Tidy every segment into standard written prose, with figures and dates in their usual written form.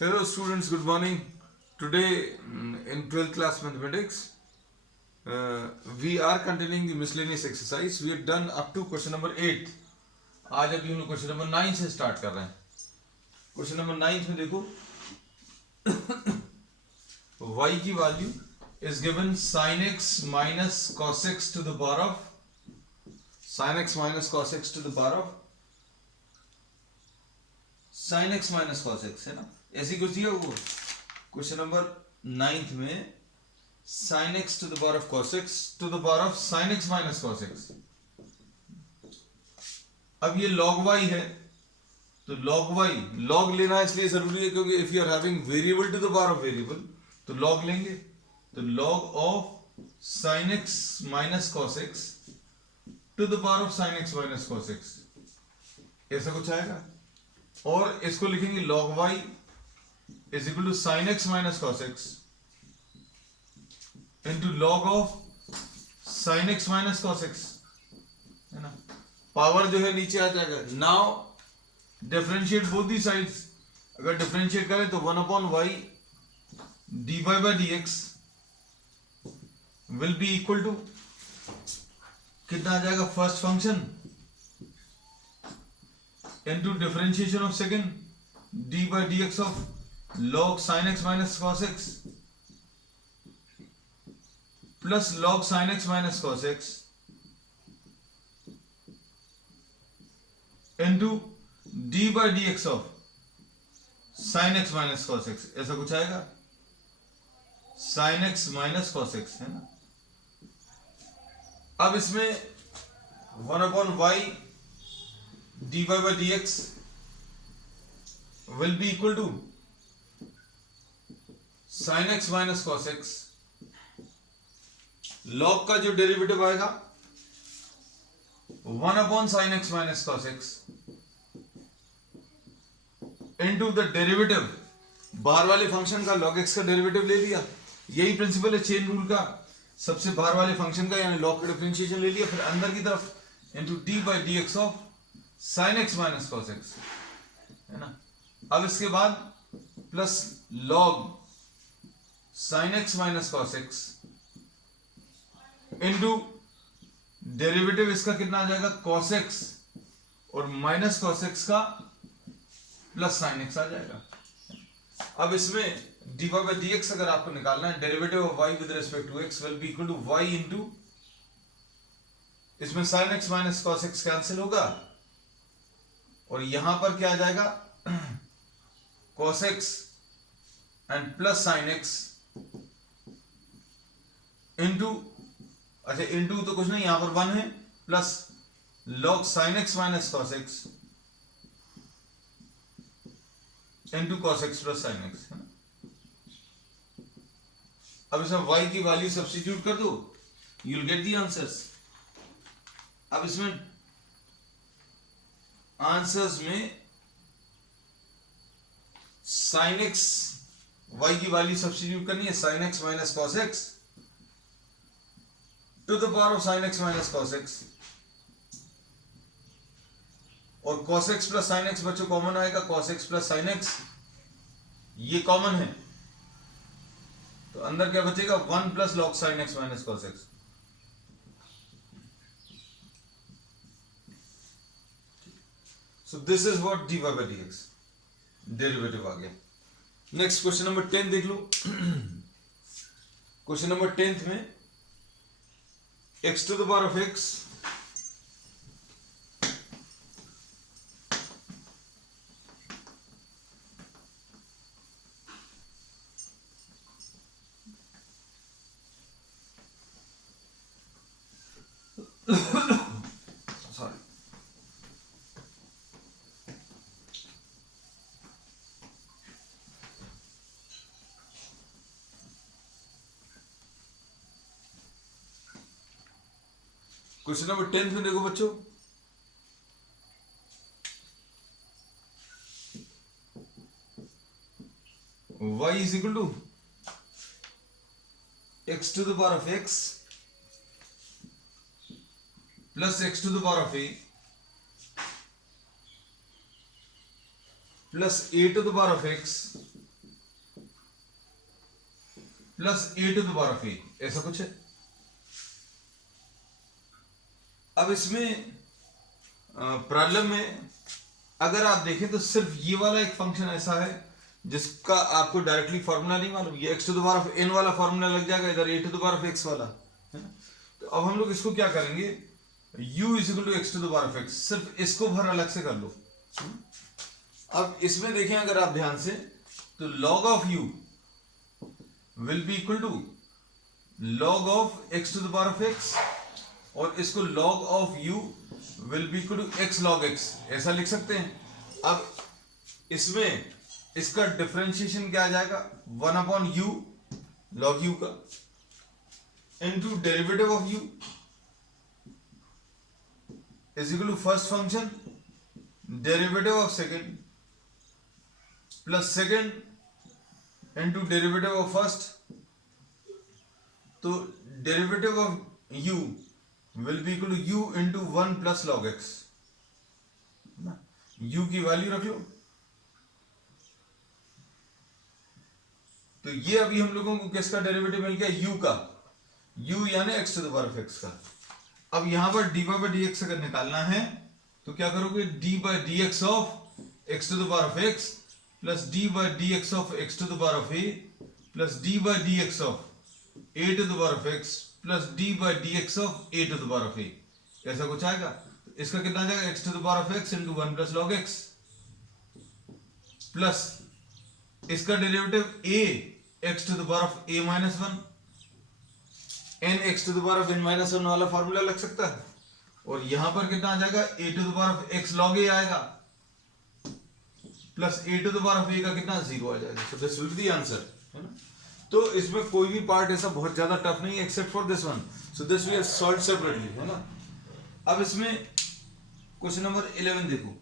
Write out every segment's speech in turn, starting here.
Hello students, good morning. Today in 12th class mathematics, we are continuing the miscellaneous exercise. We have done up to question number 8. आज अभी हम लोग question number 9 से start कर रहे हैं. Question number 9 में देखो y की value is given sin x minus cos x to the power of sin x minus cos x to the power of sin x minus cos x है ना. ऐसी कुछ दिया वो क्वेश्चन नंबर 9 में sin x to the power of cos x to the power of sin x minus cos x. अब ये log y है तो log y log लेना इसलिए जरूरी है क्योंकि if you are having variable to the power of variable तो log लेंगे. तो log of sin x minus cos x to the power of sin x minus cos x ऐसा कुछ आएगा. और इसको लिखेंगे log y is equal to sin x minus cos x into log of sin x minus cos x है ना. Power जो है नीचे आ जाएगा. Now differentiate both the sides. अगर डिफरेंशिएट करें तो 1 upon y dy by dx will be equal to कितना आ जाएगा first function into differentiation of second d by dx of log sin x minus cos x plus log sin x minus cos x into d by dx of sin x minus cos x. ऐसा कुछ आएगा sin x minus cos x है ना. अब इसमें 1 upon y dy by dx will be equal to sin x minus cos x. log का जो derivative आएगा 1 upon sin x minus cos x into the derivative बाहर वाले फंक्शन का log x का डेरिवेटिव ले लिया. यही प्रिंसिपल है चेन रूल का. सबसे बाहर वाले फंक्शन का यानी log का डिफरेंशिएशन ले लिया. फिर अंदर की तरफ into d by dx of sin x minus cos x है ना. अब इसके बाद plus log sin x minus cos x into derivative इसका कितना आ जाएगा cos x और माइनस cos x का प्लस sin x आ जाएगा. अब इसमें dy by dx अगर आपको निकालना है derivative of y with respect to x will be equal to y into इसमें sin x minus cos x cancel होगा और यहां पर क्या आ जाएगा cos x and plus sin x into अच्छा इनटू तो कुछ नहीं यहां पर 1 है plus log sin x minus cos x into cos x plus sin x है ना. अब इसमें y की वैल्यू सब्स्टिट्यूट कर दो you will get the answers. अब इसमें आंसर्स में sin x y की वैल्यू सब्स्टिट्यूट करनी है sin x minus cos x to the power of sin x minus cos x और cos x plus sin x बच्चों कॉमन आएगा. cos x plus sin x ये common है तो अंदर क्या बचेगा 1 plus log sin x minus cos x. So this is what dy by dx derivative आ गया. नेक्स्ट क्वेश्चन नंबर 10 देख लो. क्वेश्चन नंबर 10 में x to the power of x sorry question number 10 में देखो बच्चों y is equal to x to the power of x plus x to the power of a plus a to the power of x plus A to the power of A, ऐसा कुछ है। अब इसमें problem में अगर आप देखें तो सिर्फ ये वाला एक फंक्शन ऐसा है जिसका आपको डायरेक्टली फॉर्मूला नहीं मालूम, ये X to the power of N वाला फॉर्मूला लग जाएगा इधर A to the power of X वाला, है ना। तो अब हम लोग इसको क्या करेंगे, u is equal to x to the power of x, सिर्फ इसको भर अलग से कर लो। अब इसमें देखें अगर आप ध्यान से, तो log of u will be equal to log of x to the power of x, और इसको log of u will be equal to x log x, ऐसा लिख सकते हैं। अब इसमें इसका डिफरेंशिएशन क्या आ जाएगा, 1/u log u का into derivative of u is equal to first function derivative of second plus second into derivative of first. तो derivative of u will be equal to u into 1 plus log X, u की value रख लो। तो ये अभी हम लोगों को किसका डेरिवेटिव मिल गया, u का, u यानी x to the power of x का। अब यहां पर dy बाई dx अगर निकालना है तो क्या करोगे, d by dx of x to the power of x plus d by dx of x to the power of a plus d by dx of a to the power of x plus d by dx of a to the power of a, ऐसा कुछ आएगा। इसका कितना आ जाएगा, x to the power of x into 1 plus log x plus इसका derivative a x to the power of a minus 1, n x to the power of n minus 1 वाला formula लग सकता है। और यहां पर कितना आ जाएगा, a to the power of x log a आएगा plus a to the power of a का कितना 0 आ जाएगा। So this will be the answer, है ना। तो इसमें कोई भी पार्ट ऐसा बहुत ज्यादा टफ नहीं है except for this one, so this we have solved separately, है ना। अब इसमें क्वेश्चन नंबर 11 देखो,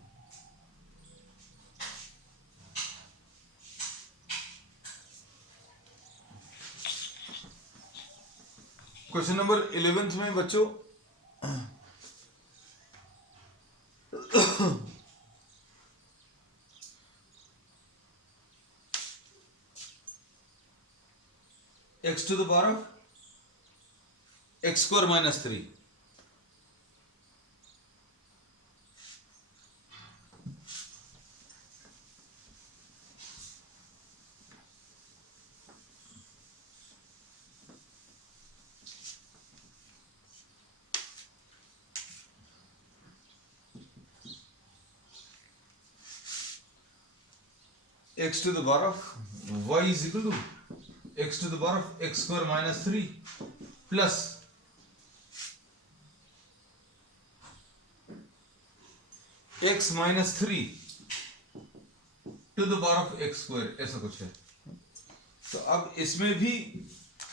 क्वेश्चन नंबर 11 में बच्चों x to the power of x square minus 3, x to the power of y is equal to x to the power of x square minus 3 plus x minus 3 to the power of x square, ऐसा कुछ है। तो अब इसमें भी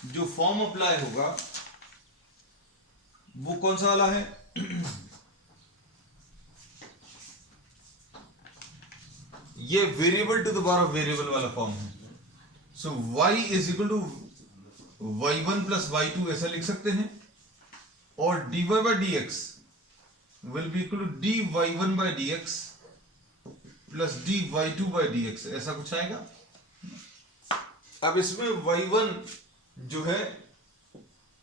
जो form apply होगा वो कौन सा वाला है, ये variable to the power of variable वाला फॉर्म है। So y is equal to y1 plus y2 ऐसा लिख सकते हैं, और dy by dx will be equal to dy1 by dx plus dy2 by dx, ऐसा कुछ आएगा। अब इसमें y1 जो है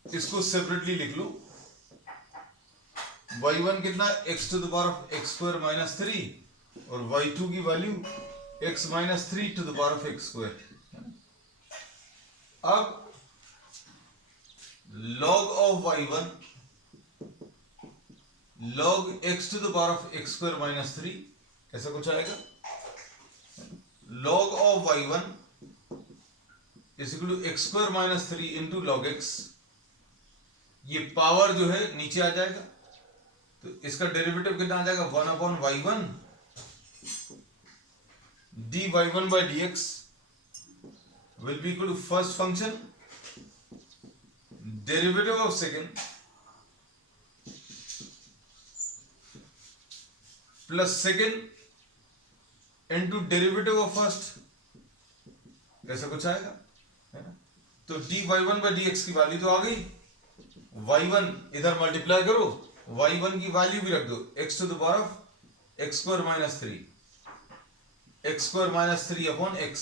इसको सेपरेटली लिख लो, y1 कितना, x to the power of x square minus 3 और y2 की value x minus 3 to the power of x square. अब log of y1 log x to the power of x square minus 3, ऐसा कुछ आएगा। log of y1 is equal to x square minus 3 into log x, ये power जो है नीचे आ जाएगा, तो इसका डेरिवेटिव कितना आ जाएगा, 1 upon y1 dy1 by dx will be equal to first function derivative of second plus second into derivative of first, ऐसा कुछ आएगा, है ना। तो dy1 by dx की वैल्यू तो आ गई, y1 इधर मल्टीप्लाई करो, y1 की वैल्यू भी रख दो x to the power of x square minus 3, x square minus 3 upon x,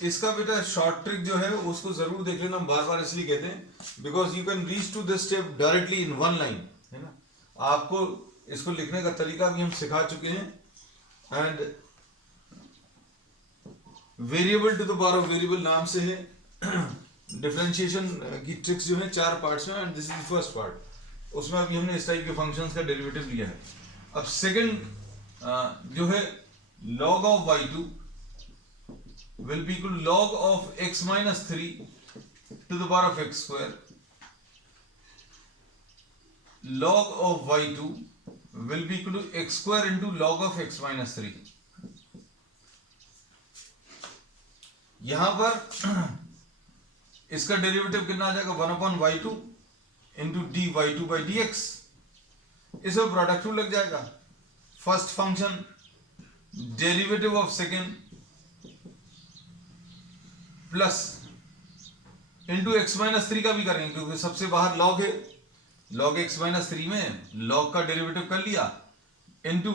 इसका बेटा शॉर्ट ट्रिक जो है उसको जरूर देख लेना, हम बार बार इसलिए कहते हैं because you can reach to this step directly in one line, है ना। आपको इसको लिखने का तरीका भी हम सिखा चुके हैं। And variable to the power of variable नाम से है। डिफरेंशिएशन की ट्रिक्स जो है 4 पार्ट्स में, and this is the first part. उसमें अभी हमने इस टाइप के फंक्शंस का डेरिवेटिव लिया है। अब सेकंड जो है log of y2 will be equal to log of x minus 3 to the power of x square. Log of y2 will be equal to x square into log of x minus 3. यहां पर इसका derivative कितना आ जाएगा 1 upon y2 into dy2 by dx। इसमें product rule लग जाएगा। First function derivative of second plus into x minus 3 का भी करेंगे क्योंकि सबसे बाहर लॉग है। लॉग एक्स माइनस 3 में लॉग का डेरिवेटिव कर लिया, इंटू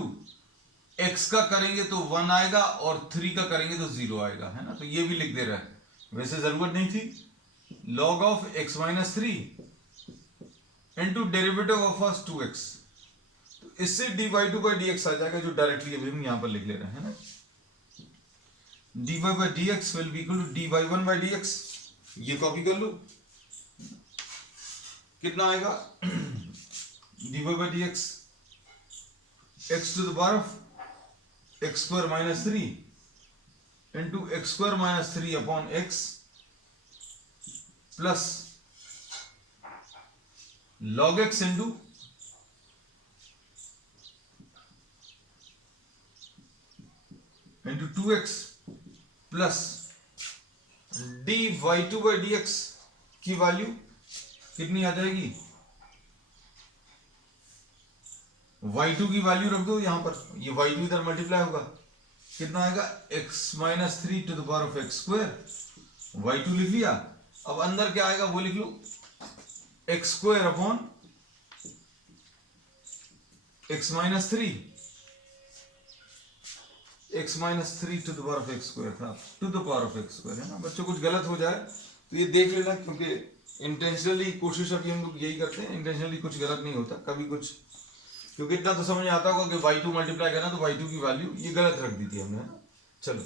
एक्स का करेंगे तो 1 आएगा और 3 का करेंगे तो 0 आएगा, है ना। तो ये भी लिख दे रहा है, वैसे जरूरत नहीं थी। Log of X minus 3 into derivative of first 2x, इससे dy2 by dx आ जाएगा जो डायरेक्टली अभी हम यहां पर लिख ले रहे हैं ना। dy by dx will be equal to dy1 by dx। ये कॉपी कर लो, कितना आएगा dy by dx x to the power of x square minus 3 into x square minus 3 upon x plus log x into into 2x plus dy2 by dx की value कितनी आ जाएगी, y2 की value रख दो यहां पर, ये y2 इधर मल्टीप्लाई होगा, कितना आएगा x minus 3 to the power of X square. y2 लिख लिया, अब अंदर क्या आएगा वो लिख लो, X square upon X minus 3, x minus 3 to the power of X square था, to the power of X square, है ना। बच्चों कुछ गलत हो जाए तो ये देख लेना, क्योंकि इंटेंशनली कोशिश अभी हम लोग यही करते हैं, इंटेंशनली कुछ गलत नहीं होता कभी कुछ, क्योंकि इतना तो समझ आता होगा कि y2 मल्टीप्लाई करना तो y2 की वैल्यू ये गलत रख दी थी हमने, है ना। चलो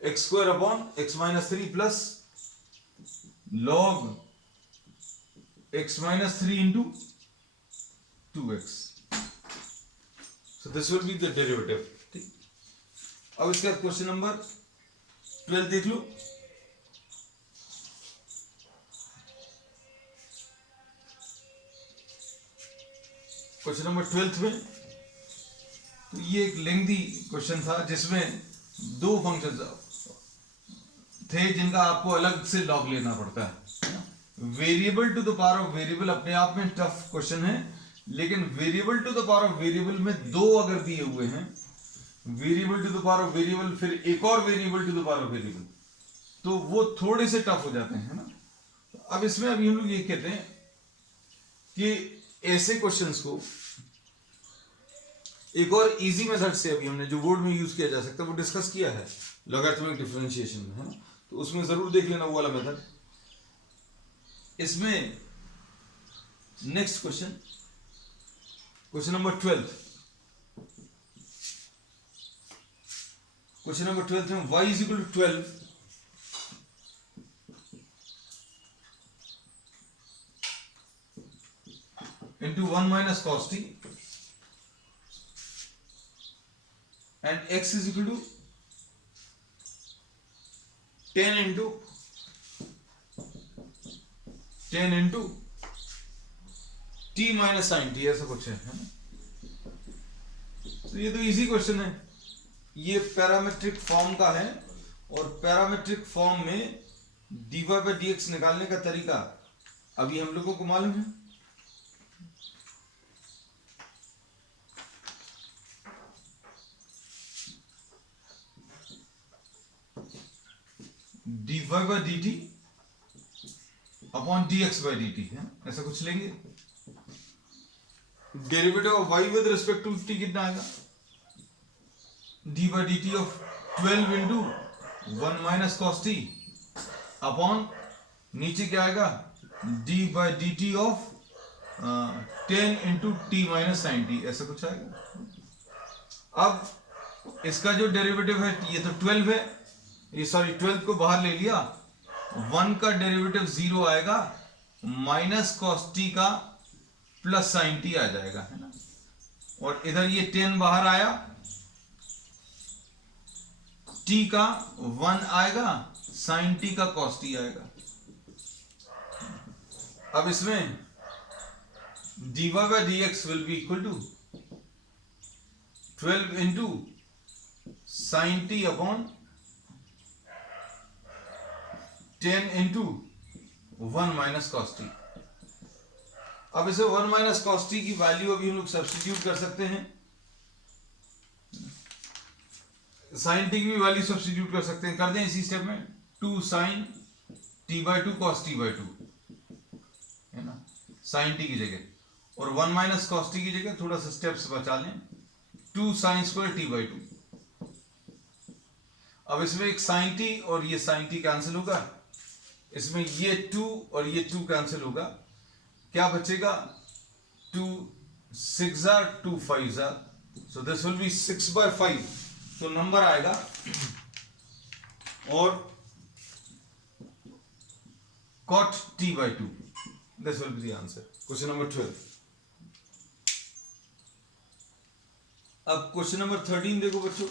x square upon X minus 3 plus log x minus 3 into 2x, so this will be the derivative. अब इसका क्वेश्चन नंबर 12 देख लो। क्वेश्चन नंबर 12 में तो ये एक लेंथी क्वेश्चन था जिसमें दो फंक्शन थे जिनका आपको अलग से लॉग लेना पड़ता है। Variable to the power of variable अपने आप में टफ क्वेश्चन है, लेकिन variable to the power of variable में दो अगर दिए हुए हैं, variable to the power of variable फिर एक और variable to the power of variable, तो वो थोड़े से टफ हो जाते हैं, है ना। अब इसमें अभी हम लोग ये कहते हैं कि ऐसे क्वेश्चंस को एक और इजी मेथड से अभी हमने जो बोर्ड में यूज किया जा सकता है वो डिस्कस किया है लॉगरिथमिक डिफरेंशिएशन में, है ना। तो उसमें जरूर देख लेना वो वाला मेथड। इसमें next question, question number 12। Question number 12 में y is equal to 12 into 1 minus cos t and x is equal to 10 into t minus sin t, ऐसा कुछ है ना। तो ये तो इजी क्वेश्चन है, ये पैरामेट्रिक फॉर्म का है, और पैरामेट्रिक फॉर्म में dy by dx निकालने का तरीका अभी हम लोगों को मालूम है। dy by dt upon dx by dt है, ऐसा कुछ लेंगे। Derivative of y with respect to t कितना आएगा, d by dt of 12 into 1 minus cos T upon नीचे क्या आएगा D by D T of 10 into T minus sine T, ऐसा कुछ आएगा। अब इसका जो डेरिवेटिव है ये तो 12 है, ये सॉरी 12 को बाहर ले लिया, 1 का डेरिवेटिव 0 आएगा, माइनस कॉस टी का प्लस साइन टी आ जाएगा, है ना। और इधर ये 10 बाहर आया, टी का 1 आएगा, साइन टी का कॉस टी आएगा। अब इसमें dy by dx will be equal to 12 into sin t upon 10 into 1 minus cos t। अब इसे 1 minus cos t की वैल्यू अभी हम लोग सब्स्टिट्यूट कर सकते हैं, sin t की भी वैल्यू सब्स्टिट्यूट कर सकते हैं, कर दें इसी स्टेप में 2 sin t by 2 cos t by 2, है ना, sin t की जगह, और 1 माइनस कॉस टी की जगह थोड़ा सा स्टेप्स बचा लें, 2 साइन स्क्वायर टी बाई 2। अब इसमें एक साइन टी और ये साइन टी कैंसिल होगा, इसमें ये 2 और ये 2 कैंसिल होगा, क्या बचेगा 2 6 2 5, सो दिस विल बी 6 by 5, तो नंबर आएगा, और cot t by 2, this will be the answer, question number 12। अब क्वेश्चन नंबर 13 देखो बच्चों,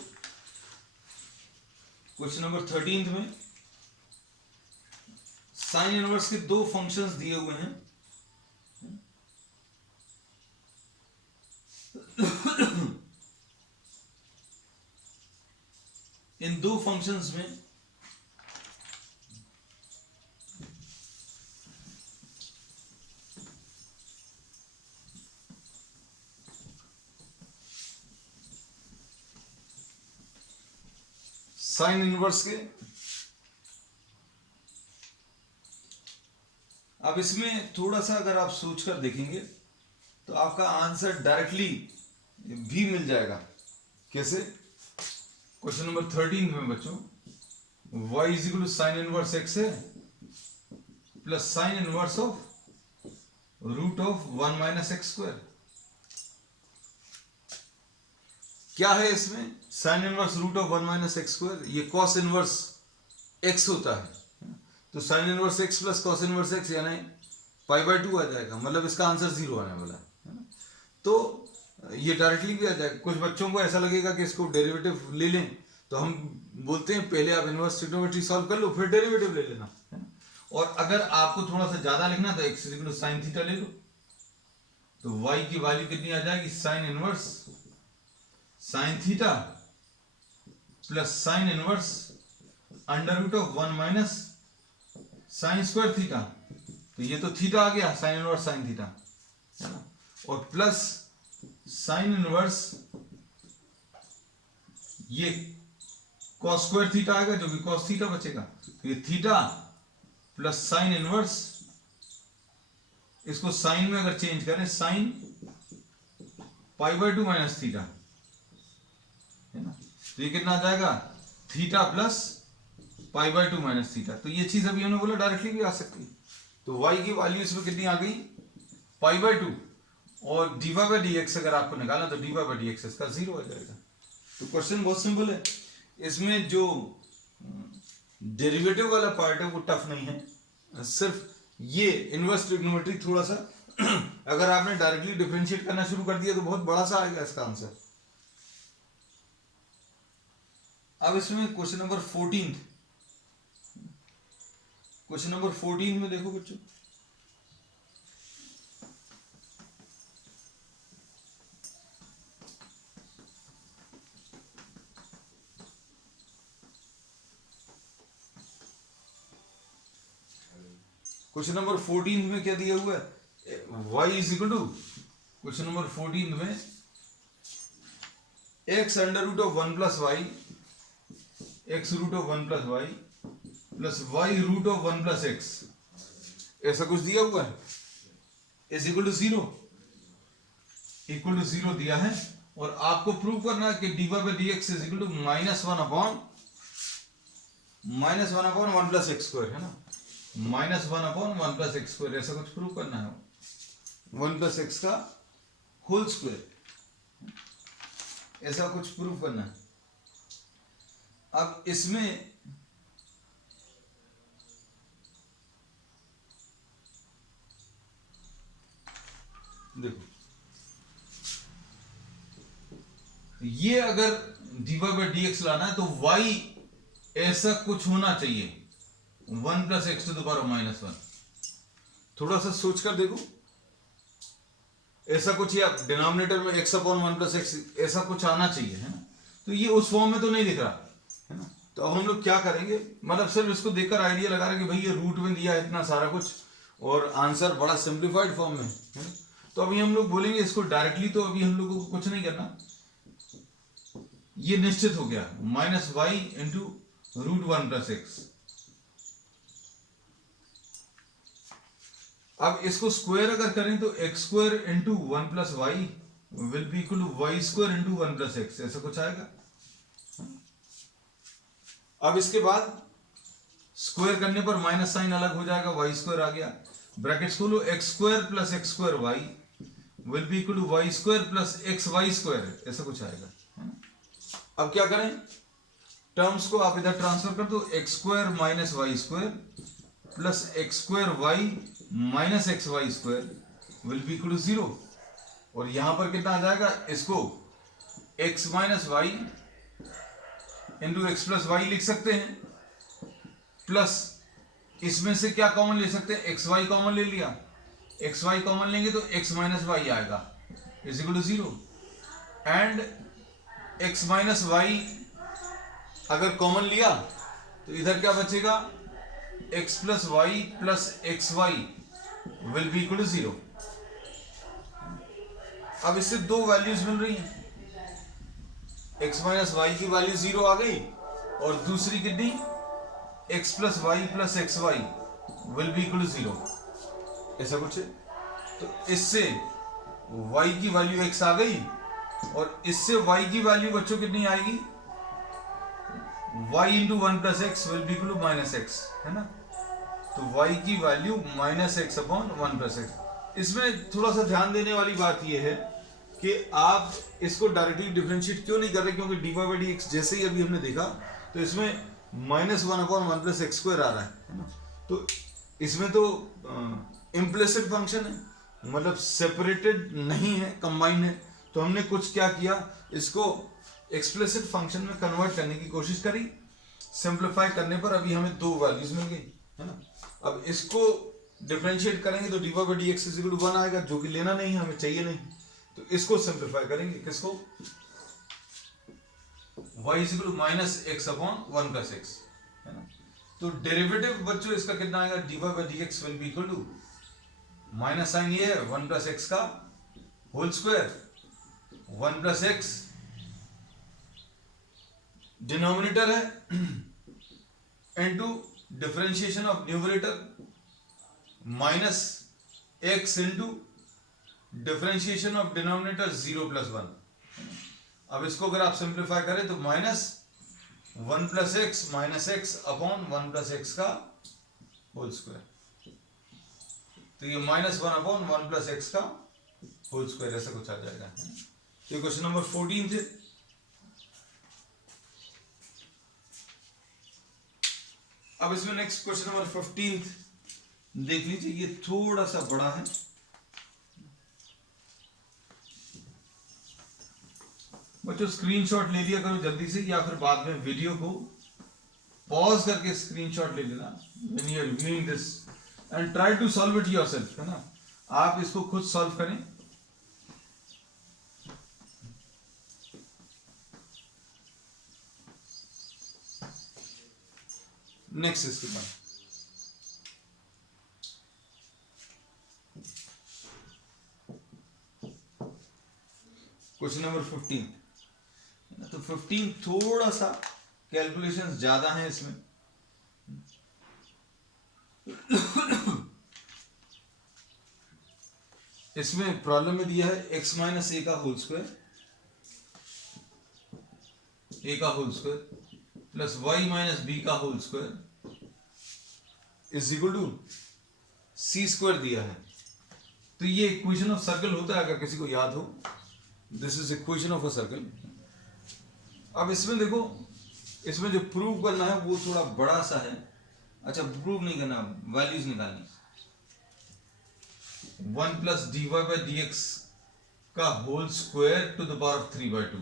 क्वेश्चन नंबर 13 में साइन इनवर्स के दो फंक्शंस दिए हुए हैं, इन दो फंक्शंस में साइन इनवर्स के, अब इसमें थोड़ा सा अगर आप सोचकर देखेंगे तो आपका आंसर डायरेक्टली भी मिल जाएगा। कैसे? क्वेश्चन नंबर 13 में बच्चों y is equal to sine inverse x है plus sine inverse of root of 1 minus X square. क्या है इसमें? Sine inverse root of 1 minus X square, ये कॉस इनवर्स x होता है, तो sine inverse x plus cos inverse x यानी pi by 2 आ जाएगा, मतलब इसका आंसर 0 आने वाला है ना। तो ये डायरेक्टली भी आ जाएगा। कुछ बच्चों को ऐसा लगेगा कि इसको डेरिवेटिव ले लें, तो हम बोलते हैं पहले आप इनवर्स ट्रिग्नोमेट्री सॉल्व कर लो फिर डेरिवेटिव ले लेना, है ना। और अगर आपको थोड़ा सा ज्यादा लिखना तो x equal to sine theta ले लो, तो y की वैल्यू कितनी आ जाएगी? Sine inverse sine theta plus sine inverse under root of 1 minus sine square theta, तो ये तो थीटा आ गया, साइन इनवर्स साइन थीटा, है ना, और प्लस साइन इनवर्स ये कॉस स्क्वायर थीटा आएगा जो कि कॉस थीटा बचेगा, तो ये थीटा प्लस साइन इनवर्स, इसको साइन में अगर चेंज करें sine pi by 2 minus theta, है ना, तो ये कितना आ जाएगा? Theta plus pi by 2 minus theta. तो ये चीज अभी हमने बोला डायरेक्टली भी आ सकती है, तो y की वैल्यू इसमें कितनी आ गई? पाई बाय 2, और dy बाय dx अगर आपको निकालना तो dy बाय dx इसका 0 आ जाएगा। तो क्वेश्चन बहुत सिंपल है, इसमें जो डेरिवेटिव वाला पार्ट है वो टफ नहीं है, सिर्फ ये इनवर्स ट्रिग्नोमेट्री थोड़ा सा अगर आपने डायरेक्टली डिफरेंशिएट करना शुरू कर दिया तो बहुत बड़ा सा आएगा इसका आंसर। अब इसमें क्वेश्चन नंबर 14, क्वेश्चन नंबर 14 में देखो बच्चों, क्वेश्चन नंबर 14 में क्या दिया हुआ है? y is equal to, question number 14 में x under root of 1 plus Y, x root of 1 plus Y plus Y root of 1 plus X, ऐसा कुछ दिया हुआ है, is equal to 0, equal to 0 दिया है, और आपको प्रूव करना है कि dy by dx is equal to -1 upon minus one upon one plus X square है ना, minus one upon one plus X square, ऐसा कुछ प्रूव करना है, वन प्लस एक्स का होल स्क्वायर, ऐसा कुछ प्रूव करना है। अब इसमें देखो, ये अगर dy बाई डी एक्स लाना है तो y ऐसा कुछ होना चाहिए, one plus X to the power minus one. थोड़ा सा सोच कर देखो, ऐसा कुछ, या डिनोमिनेटर में x upon one plus X ऐसा कुछ आना चाहिए, है ना। तो ये उस फॉर्म में तो नहीं दिख रहा है ना। तो अब हम लोग क्या करेंगे, मतलब सिर्फ इसको देखकर आइडिया लगा रहे कि भाई ये रूट में दिया है इतना सारा कुछ और आंसर बड़ा सिंप्लीफाइड फॉर्म में है। तो अभी हम लोग बोलेंगे इसको डायरेक्टली, तो अभी हम लोगों को कुछ नहीं करना, ये निश्चित हो गया minus Y into root one plus X. अब इसको स्क्वायर अगर करें तो X square into one plus Y will be equal to Y square into one plus X, ऐसा कुछ आएगा। अब इसके बाद स्क्वायर करने पर माइनस साइन अलग हो जाएगा, वाई स्क्वायर आ गया, ब्रैकेट्स खोलो, X square plus X square Y will be equal to Y square plus X Y square, ऐसा कुछ आएगा, है ना। अब क्या करें, टर्म्स को आप इधर ट्रांसफर कर दो, X square minus Y square plus X square Y minus X Y square will be equal to zero. और यहां पर कितना आ जाएगा, इसको x minus Y into X plus Y लिख सकते हैं, प्लस इसमें से क्या कॉमन ले सकते हैं, एक्स वाई कॉमन ले लिया, एक्स वाई कॉमन लेंगे तो x माइनस वाई आएगा is equal to zero. And x minus Y अगर कॉमन लिया तो इधर क्या बचेगा, x plus Y plus X Y will be equal to zero. अब इससे दो वैल्यूज मिल रही हैं, x माइनस वाई की वैल्यू जीरो आ गई और दूसरी कितनी, x plus Y plus X Y will be equal to zero, ऐसा कुछ है। तो इससे y की वैल्यू x आ गई और इससे y की वैल्यू बच्चों कितनी आएगी, y into one plus X will be equal to minus X, है ना। तो y की value minus X upon one plus X. इसमें थोड़ा सा ध्यान देने वाली बात यह है कि आप इसको डायरेक्टली डिफरेंशिएट क्यों नहीं कर रहे, क्योंकि D Y by D X जैसे ही अभी हमने देखा तो इसमें minus one upon one plus X square आ रहा है ना। तो इसमें तो इम्प्लिसिट फंक्शन है, मतलब सेपरेटेड नहीं है, कंबाइंड है। तो हमने कुछ क्या किया, इसको एक्सप्लिसिट फंक्शन में कन्वर्ट करने की कोशिश करी, सिंप्लीफाई करने पर अभी हमें दो वैल्यूज मिल गई, है ना। अब इसको डिफरेंशिएट करेंगे तो D Y by D X is equal to one आएगा, जो कि लेना नहीं है, हमें चाहिए नहीं। तो इसको सिंप्लीफाई करेंगे, किसको, y is equal to minus X upon one plus X, है ना। तो डेरिवेटिव बच्चों इसका कितना आएगा, D Y by D X will be equal to, minus sign ये है वन प्लस एक्स का whole square, one plus X denominator है into differentiation of numerator minus X into differentiation of denominator zero plus one. अब इसको अगर आप simplify करें तो minus one plus X minus X upon one plus X का whole square. तो ये minus one upon one plus X का होल स्क्वायर ऐसा कुछ आ जाएगा। ये क्वेश्चन नंबर 14 थे। अब इसमें नेक्स्ट क्वेश्चन नंबर 15 देख लीजिए, ये थोड़ा सा बड़ा है। बच्चों स्क्रीनशॉट ले लिया करो जल्दी से, या फिर बाद में वीडियो को पॉज करके स्क्रीनशॉट ले लेना when you are reviewing this and try to solve it yourself, है ना। आप इसको खुद सॉल्व करें। नेक्स्ट इसके बाद क्वेश्चन नंबर 15। तो 15 थोड़ा सा कैलकुलेशंस ज्यादा हैं इसमें। इसमें प्रॉब्लम में दिया है x माइनस ए का होल स्क्वायर, ए का whole square plus Y minus B का whole square is equal to C square दिया है। तो ये इक्वेशन ऑफ सर्कल होता है, अगर किसी को याद हो, this is equation of a circle. अब इसमें देखो, इसमें जो प्रूव करना है वो थोड़ा बड़ा सा है। अच्छा, प्रूव नहीं करना, वैल्यूज निकालनी। 1 plus D Y by D X का whole square to the power of 3/2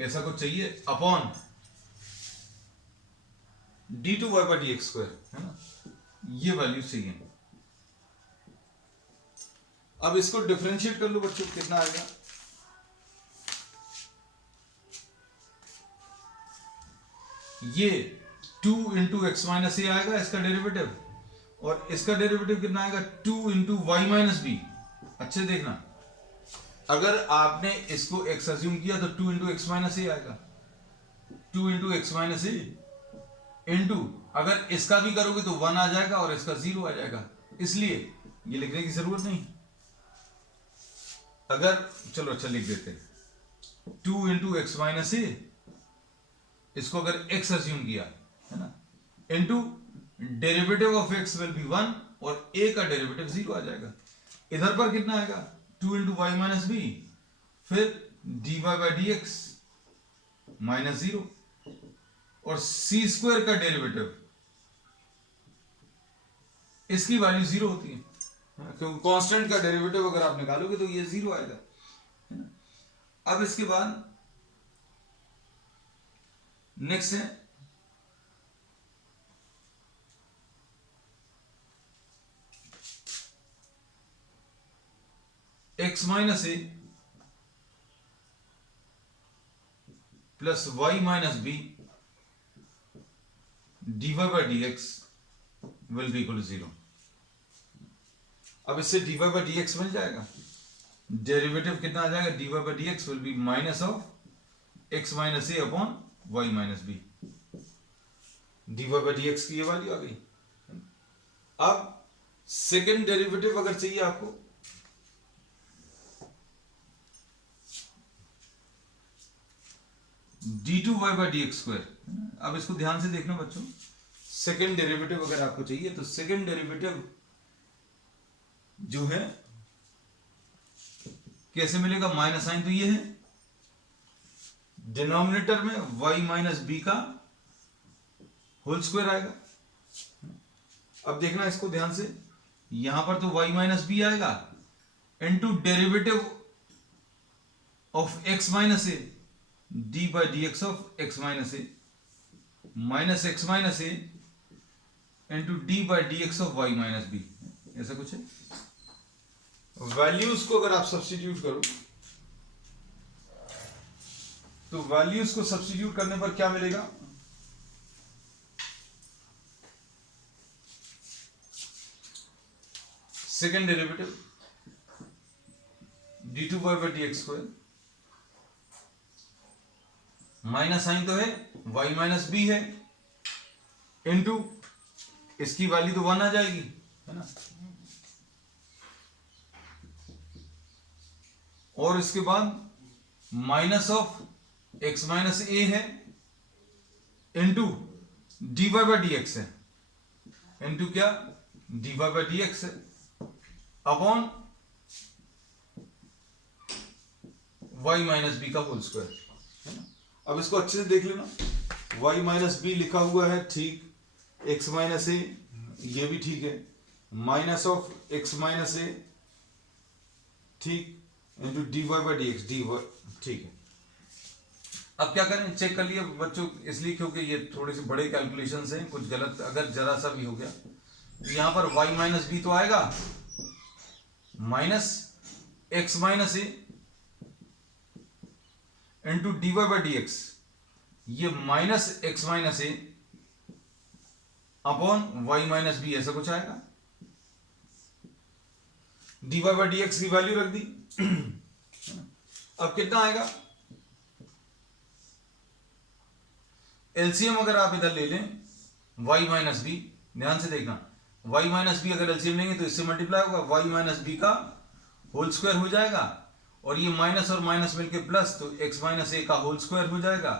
ऐसा कुछ चाहिए, upon d2 y by D X square, है ना, ये वैल्यू चाहिए। अब इसको डिफरेंशिएट कर लो बच्चों, कितना आएगा, ये 2 इंटू एक्स माइनस ए आएगा इसका डेरिवेटिव, और इसका डेरिवेटिव कितना आएगा 2 इंटू वाई माइनस बी। अच्छे देखना, अगर आपने इसको x अज्यूम किया तो 2 इंटू एक्स माइनस ए आएगा, 2 into x minus A into, अगर इसका भी करोगे तो 1 आ जाएगा और इसका 0 आ जाएगा, इसलिए ये लिखने की जरूरत नहीं। अगर चलो अच्छा लिख देते, 2 इंटू एक्स माइनस ए, इसको अगर x अज्यूम किया, है ना, into derivative of x will B 1 और a का डेरिवेटिव 0 आ जाएगा। इधर पर कितना आएगा 2 इंटू वाई माइनस बी, फिर dy by D x minus 0, और c स्क्वायर का डेरिवेटिव, इसकी वैल्यू 0 होती है, क्योंकि कांस्टेंट का डेरिवेटिव अगर आप निकालोगे तो ये 0 आएगा, है ना। अब इसके बाद नेक्स्ट है x minus A plus Y minus B D Y by D X will be equal to 0। अब इससे D Y by D X मिल जाएगा, डेरिवेटिव कितना आ जाएगा, D Y by D X will be minus of X minus A upon Y minus B, D Y by D X की ये value आ गई। अब सेकेंड डेरिवेटिव अगर चाहिए आपको, d2 y by D X square, अब इसको ध्यान से देखना बच्चों, सेकेंड डेरिवेटिव अगर आपको चाहिए तो सेकेंड डेरिवेटिव जो है कैसे मिलेगा, माइनस साइन तो ये है, डिनोमिनेटर में y माइनस बी का होल स्क्वायर आएगा। अब देखना इसको ध्यान से, यहां पर तो y माइनस बी आएगा into derivative of x minus A D by D X of X minus A minus X minus A into D by D X of Y minus B, ऐसा कुछ है। वैल्यूज को अगर आप substitute करो तो values को सब्स्टिट्यूट करने पर क्या मिलेगा, second derivative d2 y by D X square, minus sine तो है, y माइनस बी है, इनटू इसकी वैल्यू तो 1 आ जाएगी, है ना, और इसके बाद minus of x minus A है into D Y by D X है, इनटू क्या, D Y by D X है अपॉन y माइनस बी का होल स्क्वायर, है ना। अब इसको अच्छे से देख लेना, y माइनस बी लिखा हुआ है ठीक, x माइनस ए ये भी ठीक है, minus of x minus A ठीक, into D Y by D X D Y, ठीक है। अब क्या करें, चेक कर लिया बच्चों, इसलिए क्योंकि ये थोड़े से बड़े कैलकुलेशंस हैं, कुछ गलत अगर जरा सा भी हो गया तो यहां पर y माइनस बी तो आएगा, minus X minus A into D Y by D X, ये minus X minus A upon Y minus B, ऐसा कुछ आएगा। D Y by D X की वैल्यू रख दी। अब कितना आएगा, एलसीएम अगर आप इधर ले लें y माइनस बी, ध्यान से देखना, y माइनस बी अगर एलसीएम लेंगे तो इससे मल्टीप्लाई होगा, y माइनस बी का होल स्क्वायर हो जाएगा, और ये माइनस और माइनस मिलके प्लस, तो x माइनस ए का होल स्क्वायर हो जाएगा,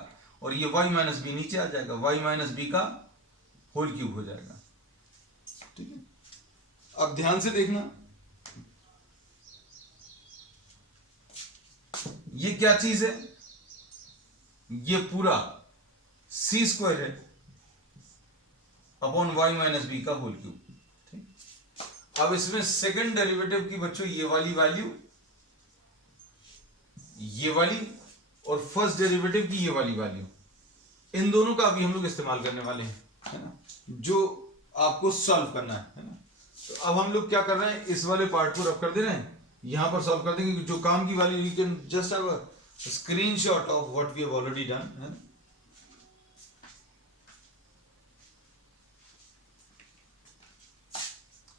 और ये y माइनस बी नीचे आ जाएगा, y माइनस बी का होल क्यूब हो जाएगा। ठीक है, अब ध्यान से देखना, ये क्या चीज है, ये पूरा सी स्क्वायर है अपॉन y माइनस बी का होल क्यूब। ठीक, अब इसमें सेकंड डेरिवेटिव की बच्चों ये वाली वैल्यू, ये वाली, और फर्स्ट डेरिवेटिव की ये वाली वैल्यू, इन दोनों का अभी हम लोग इस्तेमाल करने वाले हैं, है ना, जो आपको सॉल्व करना है ना। तो अब हम लोग क्या कर रहे हैं, इस वाले पार्ट को रब कर दे रहे हैं, यहां पर सॉल्व कर देंगे। जो काम की value, you can just have a screenshot of what we have already done, है ना।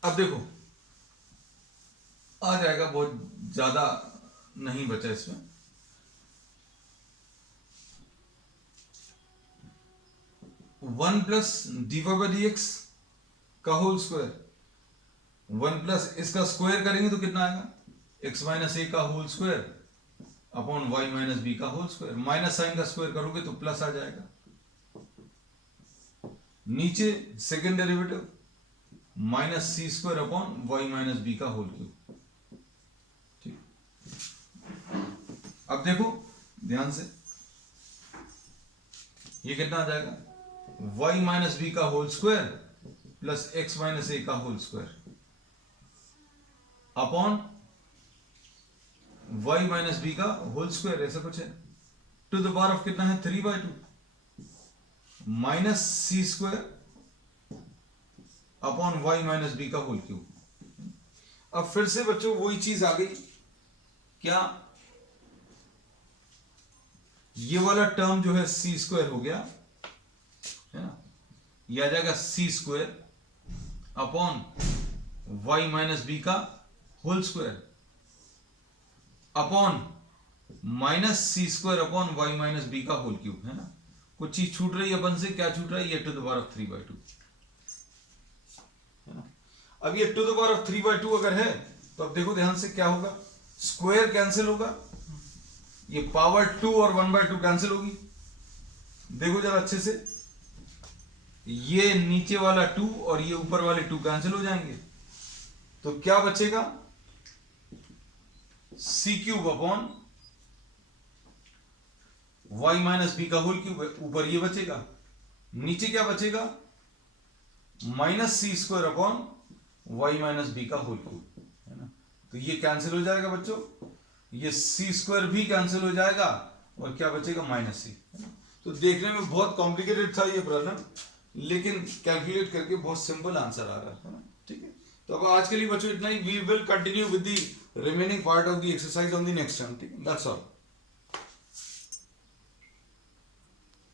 अब देखो आ जाएगा, बहुत ज्यादा नहीं बचा इसमें। One plus D Y by D X का होल स्क्वायर, वन प्लस इसका स्क्वायर करेंगे तो कितना आएगा, एक्स माइनस ए का whole square upon Y minus B का होल स्क्वायर। माइनस साइन का स्क्वायर करोगे तो प्लस आ जाएगा। नीचे second derivative minus C square upon Y minus B का होल क्यूब। ठीक, अब देखो ध्यान से, ये कितना आ जाएगा, y माइनस बी का whole square plus X minus A का whole square upon y minus B का होल स्क्वायर, ऐसा कुछ है। टू द पावर ऑफ कितना है, 3/2 minus C square upon y minus B का होल क्यूब। अब फिर से बच्चों वही चीज आ गई, क्या ये वाला टर्म जो है सी स्क्वायर हो गया, है ना, ये आ जाएगा C square upon Y minus B का whole square upon minus C square upon Y minus B का होल क्यूब, है ना। कुछ चीज छूट रही है अपन से, क्या छूट रहा है, ये टू द पावर ऑफ 3/2, है ना। अब ये टू द पावर ऑफ 3/2 अगर है तो अब देखो ध्यान से क्या होगा, स्क्वायर कैंसिल होगा, ये पावर 2 और 1/2 कैंसिल होगी। देखो जरा अच्छे से, ये नीचे वाला 2 और ये ऊपर वाले 2 कैंसिल हो जाएंगे, तो क्या बचेगा, C cube upon Y minus B का होल क्यूब। ऊपर ये बचेगा, नीचे क्या बचेगा, minus C square upon Y minus B का होल क्यूब, है ना। तो ये कैंसिल हो जाएगा बच्चों, ये सी स्क्वायर भी कैंसिल हो जाएगा और क्या बचेगा, माइनस सी। तो देखने में बहुत कॉम्प्लिकेटेड था ये प्रॉब्लम, लेकिन कैलकुलेट करके बहुत सिंपल आंसर आ रहा है ना। ठीक है, तो अब आज के लिए बच्चों इतना ही। We will continue with the remaining part of the exercise on the next time. ठीक है, दैट्स ऑल।